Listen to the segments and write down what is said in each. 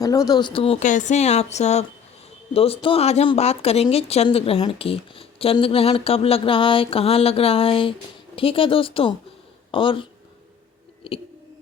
Hello दोस्तों, कैसे हैं आप सब। दोस्तों, आज हम बात करेंगे चंद्र ग्रहण की। चंद्र ग्रहण कब लग रहा है, कहाँ लग रहा है, ठीक है दोस्तों। और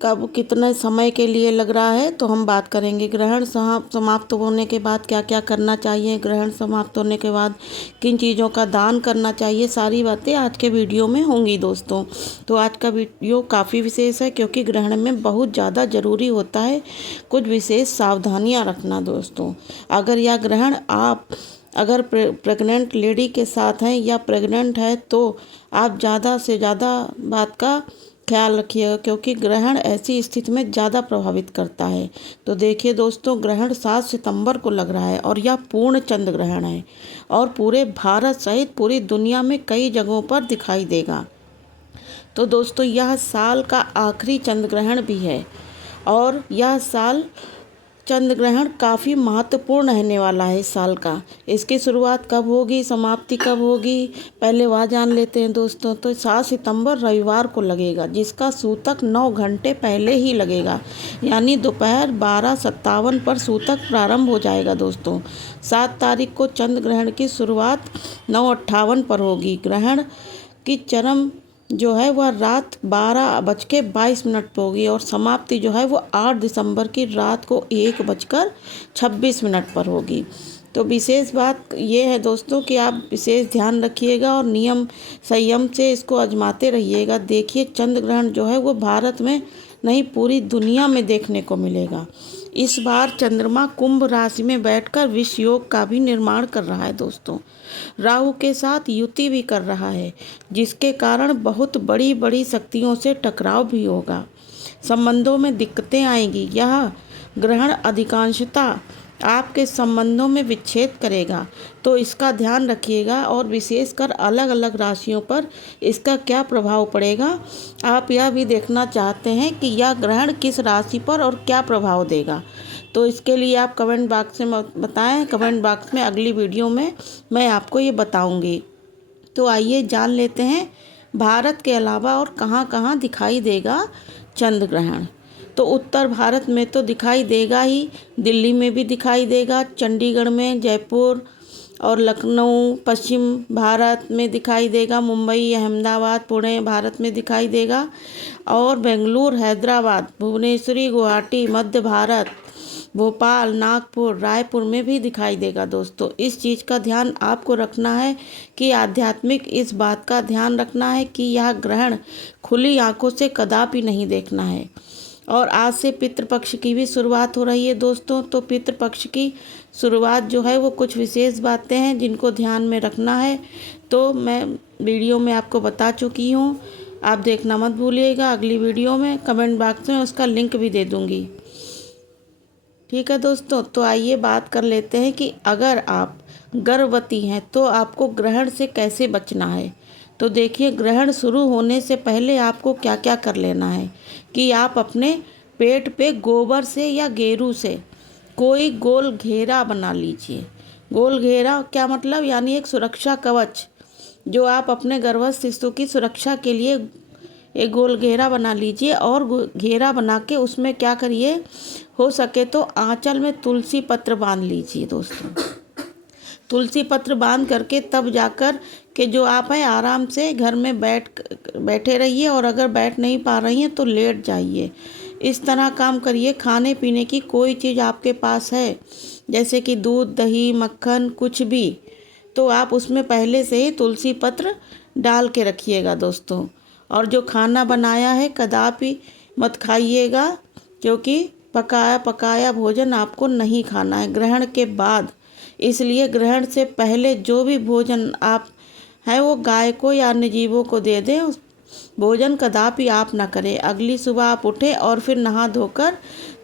कब कितने समय के लिए लग रहा है तो हम बात करेंगे। ग्रहण समाप्त होने के बाद क्या क्या करना चाहिए, ग्रहण समाप्त होने के बाद किन चीज़ों का दान करना चाहिए, सारी बातें आज के वीडियो में होंगी दोस्तों। तो आज का वीडियो काफ़ी विशेष है क्योंकि ग्रहण में बहुत ज़्यादा ज़रूरी होता है कुछ विशेष सावधानियां रखना दोस्तों। अगर यह ग्रहण आप अगर प्रेग्नेंट लेडी के साथ हैं या प्रेग्नेंट है तो आप ज़्यादा से ज़्यादा बात का ख्याल रखिएगा क्योंकि ग्रहण ऐसी स्थिति में ज़्यादा प्रभावित करता है। तो देखिए दोस्तों, ग्रहण 7 सितंबर को लग रहा है और यह पूर्ण चंद्र ग्रहण है और पूरे भारत सहित पूरी दुनिया में कई जगहों पर दिखाई देगा। तो दोस्तों, यह साल का आखिरी चंद्र ग्रहण भी है और यह साल चंद्र ग्रहण काफ़ी महत्वपूर्ण रहने वाला है इस साल का। इसकी शुरुआत कब होगी, समाप्ति कब होगी, पहले वह जान लेते हैं दोस्तों। तो 7 सितंबर रविवार को लगेगा जिसका सूतक 9 घंटे पहले ही लगेगा, यानी दोपहर 12:57 पर सूतक प्रारंभ हो जाएगा दोस्तों। 7 तारीख को चंद्र ग्रहण की शुरुआत 9:58 पर होगी। ग्रहण की चरम जो है वह रात 12:22 पर होगी और समाप्ति जो है वो 8 दिसंबर की रात को 1:26 पर होगी। तो विशेष बात ये है दोस्तों कि आप विशेष ध्यान रखिएगा और नियम संयम से इसको आजमाते रहिएगा। देखिए, चंद्र ग्रहण जो है वो भारत में नहीं पूरी दुनिया में देखने को मिलेगा। इस बार चंद्रमा कुंभ राशि में बैठकर विष योग का भी निर्माण कर रहा है दोस्तों। राहु के साथ युति भी कर रहा है जिसके कारण बहुत बड़ी बड़ी शक्तियों से टकराव भी होगा, संबंधों में दिक्कतें आएंगी। यह ग्रहण अधिकांशतः आपके संबंधों में विच्छेद करेगा, तो इसका ध्यान रखिएगा और विशेषकर अलग अलग राशियों पर इसका क्या प्रभाव पड़ेगा। आप यह भी देखना चाहते हैं कि यह ग्रहण किस राशि पर और क्या प्रभाव देगा, तो इसके लिए आप कमेंट बॉक्स में बताएं। कमेंट बॉक्स में अगली वीडियो में मैं आपको ये बताऊंगी। तो आइए जान लेते हैं भारत के अलावा और कहाँ कहाँ दिखाई देगा चंद्र ग्रहण। तो उत्तर भारत में तो दिखाई देगा ही, दिल्ली में भी दिखाई देगा, चंडीगढ़ में, जयपुर और लखनऊ पश्चिम भारत में दिखाई देगा, मुंबई, अहमदाबाद, पुणे भारत में दिखाई देगा और बेंगलुरु, हैदराबाद, भुवनेश्वरी, गुवाहाटी मध्य भारत, भोपाल, नागपुर, रायपुर में भी दिखाई देगा दोस्तों। इस चीज़ का ध्यान आपको रखना है कि आध्यात्मिक इस बात का ध्यान रखना है कि यह ग्रहण खुली आंखों से कदापि नहीं देखना है। और आज से पितृपक्ष की भी शुरुआत हो रही है दोस्तों। तो पितृपक्ष की शुरुआत जो है वो कुछ विशेष बातें हैं जिनको ध्यान में रखना है, तो मैं वीडियो में आपको बता चुकी हूँ। आप देखना मत भूलिएगा। अगली वीडियो में कमेंट बॉक्स में उसका लिंक भी दे दूँगी, ठीक है दोस्तों। तो आइए बात कर लेते हैं कि अगर आप गर्भवती हैं तो आपको ग्रहण से कैसे बचना है। तो देखिए, ग्रहण शुरू होने से पहले आपको क्या क्या कर लेना है कि आप अपने पेट पे गोबर से या गेरू से कोई गोल घेरा बना लीजिए। गोल घेरा क्या मतलब, यानी एक सुरक्षा कवच जो आप अपने गर्भस्थ शिशु की सुरक्षा के लिए एक गोल घेरा बना लीजिए। और घेरा बना के उसमें क्या करिए, हो सके तो आंचल में तुलसी पत्र बांध लीजिए दोस्तों। तुलसी पत्र बांध करके तब जाकर के जो आप हैं आराम से घर में बैठे रहिए और अगर बैठ नहीं पा रही हैं तो लेट जाइए। इस तरह काम करिए। खाने पीने की कोई चीज़ आपके पास है जैसे कि दूध, दही, मक्खन, कुछ भी, तो आप उसमें पहले से ही तुलसी पत्र डाल के रखिएगा दोस्तों। और जो खाना बनाया है कदापि मत खाइएगा क्योंकि पकाया पकाया भोजन आपको नहीं खाना है ग्रहण के बाद। इसलिए ग्रहण से पहले जो भी भोजन आप है वो गाय को या अन्य जीवों को दे दें। उस भोजन कदापि आप ना करें। अगली सुबह आप उठें और फिर नहा धोकर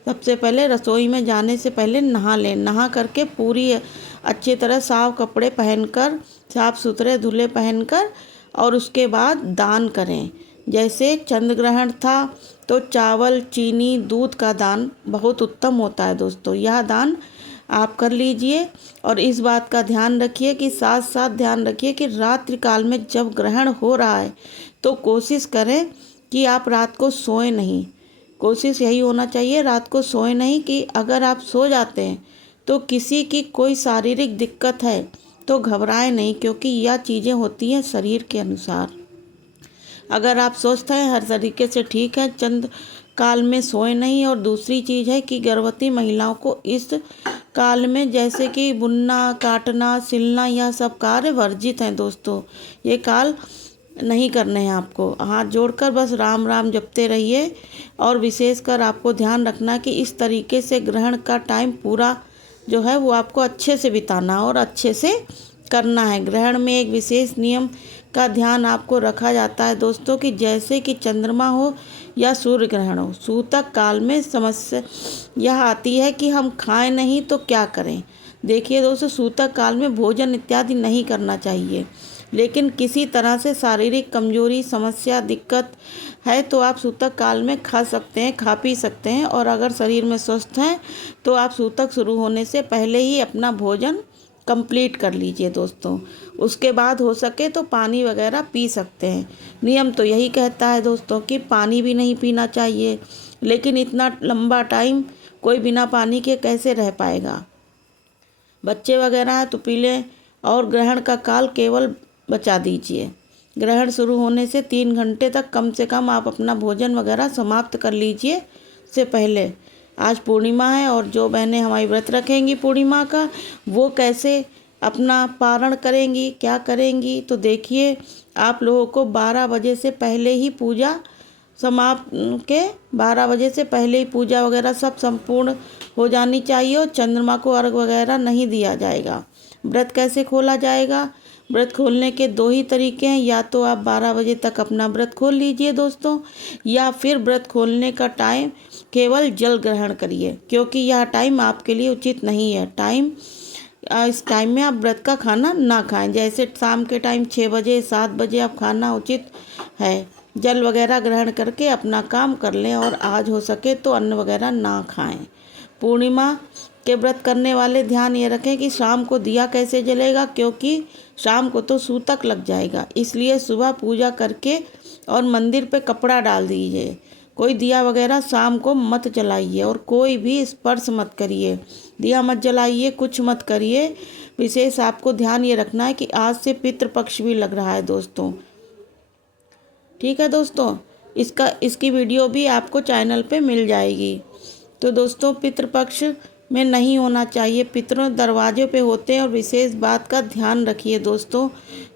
सबसे पहले रसोई में जाने से पहले नहा लें। नहा करके पूरी अच्छी तरह साफ कपड़े पहनकर, साफ सुथरे धुले पहनकर, और उसके बाद दान करें। जैसे चंद्र ग्रहण था तो चावल, चीनी, दूध का दान बहुत उत्तम होता है दोस्तों। यह दान आप कर लीजिए। और इस बात का ध्यान रखिए कि साथ साथ ध्यान रखिए कि रात्रि काल में जब ग्रहण हो रहा है तो कोशिश करें कि आप रात को सोएं नहीं। कोशिश यही होना चाहिए रात को सोए नहीं, कि अगर आप सो जाते हैं तो किसी की कोई शारीरिक दिक्कत है तो घबराएं नहीं, क्योंकि यह चीज़ें होती हैं शरीर के अनुसार। अगर आप स्वस्थ हैं, हर तरीके से ठीक है, चंद काल में सोए नहीं। और दूसरी चीज़ है कि गर्भवती महिलाओं को इस काल में जैसे कि बुनना, काटना, सिलना, यह सब कार्य वर्जित हैं दोस्तों। ये काल नहीं करने हैं आपको। हाथ जोड़कर बस राम राम जपते रहिए। और विशेषकर आपको ध्यान रखना कि इस तरीके से ग्रहण का टाइम पूरा जो है वो आपको अच्छे से बिताना और अच्छे से करना है। ग्रहण में एक विशेष नियम का ध्यान आपको रखा जाता है दोस्तों, कि जैसे कि चंद्रमा हो या सूर्य ग्रहण हो, सूतक काल में समस्या यह आती है कि हम खाएं नहीं तो क्या करें। देखिए दोस्तों, सूतक काल में भोजन इत्यादि नहीं करना चाहिए, लेकिन किसी तरह से शारीरिक कमजोरी, समस्या, दिक्कत है तो आप सूतक काल में खा सकते हैं, खा पी सकते हैं। और अगर शरीर में स्वस्थ हैं तो आप सूतक शुरू होने से पहले ही अपना भोजन कंप्लीट कर लीजिए दोस्तों। उसके बाद हो सके तो पानी वगैरह पी सकते हैं। नियम तो यही कहता है दोस्तों कि पानी भी नहीं पीना चाहिए, लेकिन इतना लंबा टाइम कोई बिना पानी के कैसे रह पाएगा। बच्चे वगैरह हैं तो पी लें। और ग्रहण का काल केवल बचा दीजिए। ग्रहण शुरू होने से 3 घंटे तक कम से कम आप अपना भोजन वगैरह समाप्त कर लीजिए से पहले। आज पूर्णिमा है और जो बहनें हमारी व्रत रखेंगी पूर्णिमा का, वो कैसे अपना पारण करेंगी, क्या करेंगी, तो देखिए आप लोगों को 12 बजे से पहले ही पूजा समाप्त के 12 बजे से पहले ही पूजा वगैरह सब संपूर्ण हो जानी चाहिए। और चंद्रमा को अर्घ वगैरह नहीं दिया जाएगा। व्रत कैसे खोला जाएगा? व्रत खोलने के 2 ही तरीके हैं। या तो आप 12 बजे तक अपना व्रत खोल लीजिए दोस्तों, या फिर व्रत खोलने का टाइम केवल जल ग्रहण करिए, क्योंकि यह टाइम आपके लिए उचित नहीं है। इस टाइम में आप व्रत का खाना ना खाएं। जैसे शाम के टाइम 6 बजे 7 बजे आप खाना उचित है। जल वगैरह ग्रहण करके अपना काम कर लें, और आज हो सके तो अन्न वगैरह ना खाएं। पूर्णिमा के व्रत करने वाले ध्यान ये रखें कि शाम को दिया कैसे जलेगा, क्योंकि शाम को तो सूतक लग जाएगा। इसलिए सुबह पूजा करके और मंदिर पे कपड़ा डाल दीजिए। कोई दिया वगैरह शाम को मत जलाइए, और कोई भी स्पर्श मत करिए, दिया मत जलाइए, कुछ मत करिए। विशेष आपको ध्यान ये रखना है कि आज से पितृपक्ष भी लग रहा है दोस्तों। ठीक है दोस्तों, इसकी वीडियो भी आपको चैनल पे मिल जाएगी। तो दोस्तों, पितृपक्ष में नहीं होना चाहिए, पितरों दरवाजे पे होते हैं। और विशेष बात का ध्यान रखिए दोस्तों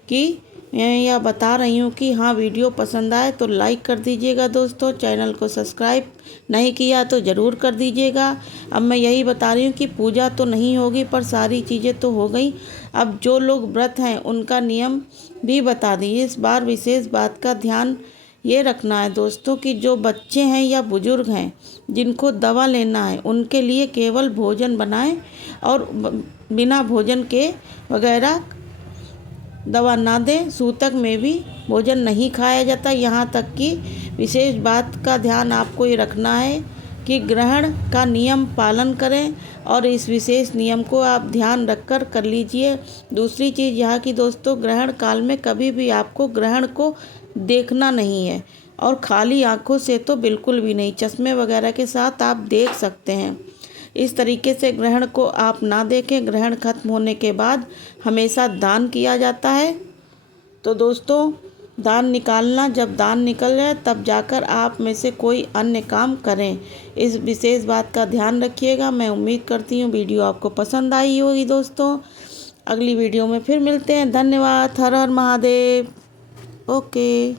कि मैं यह बता रही हूँ कि हाँ, वीडियो पसंद आए तो लाइक कर दीजिएगा दोस्तों। चैनल को सब्सक्राइब नहीं किया तो ज़रूर कर दीजिएगा। अब मैं यही बता रही हूँ कि पूजा तो नहीं होगी, पर सारी चीज़ें तो हो गई। अब जो लोग व्रत हैं उनका नियम भी बता दिए। इस बार विशेष बात का ध्यान ये रखना है दोस्तों कि जो बच्चे हैं या बुजुर्ग हैं जिनको दवा लेना है, उनके लिए केवल भोजन बनाएं, और बिना भोजन के वगैरह दवा ना दें। सूतक में भी भोजन नहीं खाया जाता। यहाँ तक कि विशेष बात का ध्यान आपको ये रखना है कि ग्रहण का नियम पालन करें, और इस विशेष नियम को आप ध्यान रखकर कर लीजिए। दूसरी चीज़ यह कि दोस्तों, ग्रहण काल में कभी भी आपको ग्रहण को देखना नहीं है, और खाली आंखों से तो बिल्कुल भी नहीं, चश्मे वगैरह के साथ आप देख सकते हैं। इस तरीके से ग्रहण को आप ना देखें। ग्रहण खत्म होने के बाद हमेशा दान किया जाता है। तो दोस्तों, दान निकालना, जब दान निकल जाए तब जाकर आप में से कोई अन्य काम करें। इस विशेष बात का ध्यान रखिएगा। मैं उम्मीद करती हूँ वीडियो आपको पसंद आई होगी दोस्तों। अगली वीडियो में फिर मिलते हैं। धन्यवाद। हर हर महादेव। ओके।